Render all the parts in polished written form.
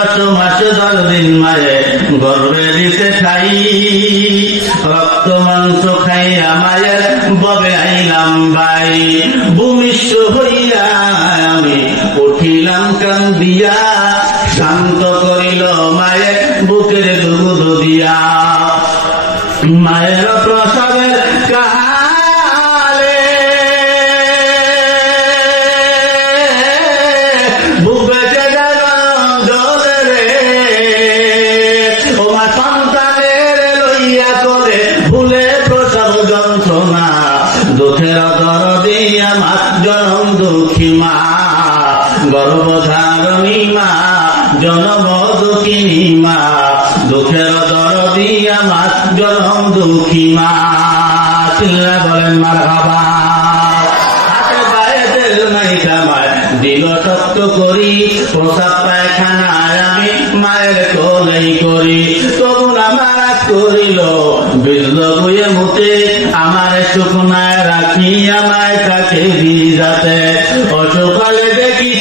10 মাস 10 দিন মায়ে গর্ভে দিতে খাই, রক্ত মাংস খাইয়া মায়ের ববে আইলাম বাই। ভূমিষ্ঠ হইয়া আমি উঠিলাম কান্দিয়া, শান্ত করিল মায়ের বুকের দুধ দিয়া। মায়ের প্রসবের কালে বুকে গেল জলে রে, ও মা সন্তানের লইয়া করে ভুলে প্রসব যন্ত্রণা, দুঃখের দরদি আমার জনম দুঃখী মা, গর্ভধারণী মা, জনম দুঃখিনী মা, দুঃখের দরদি আমার জনম দুঃখী মা। চিল্লা বলেন মারহাবা। হাতে পায়ে তেল নাই কামায় দিল সত্য করি, প্রসাদ পায়খানায় আমি মায়ের কোলেই করি, তবু আমার করিল বিদ্য বইয়ে মুতে, আমার শুকনায় রাখি আমায় কাছে ভিজাতে। অসকালে দেখি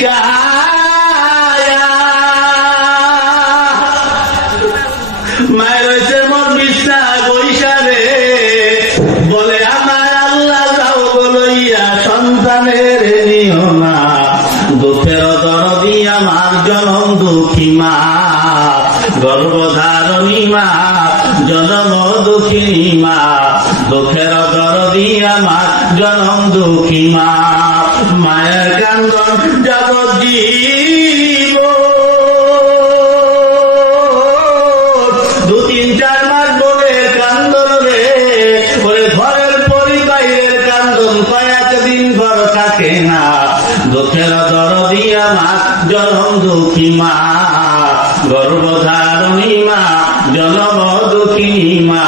মায়ের রয়েছে মন বিশ্বাস বৈশারে, বলে আমার আল্লাহ যাও বলইয়া সন্তানের নিও না, দুঃখের দরদি আমার জনম দুঃখী মা, গর্ভধারণী মা, জনম দুঃখিনী মা, দুঃখের দরদি আমার জনম দুঃখী মা। মায়ের কান্দন জগজ্জীব 2-3-4 মাস বলে কান্দন রে, ওরে ঘরের পরিবারের কান্দন কয়েকদিন ঘর থাকে না, দুঃখের দরদি আমার জনম দুঃখী মা, গর্ভধারণী মা, জনম দুঃখিনী মা,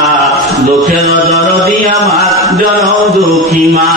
দুঃখের দরদি আমার জনম দুঃখী মা।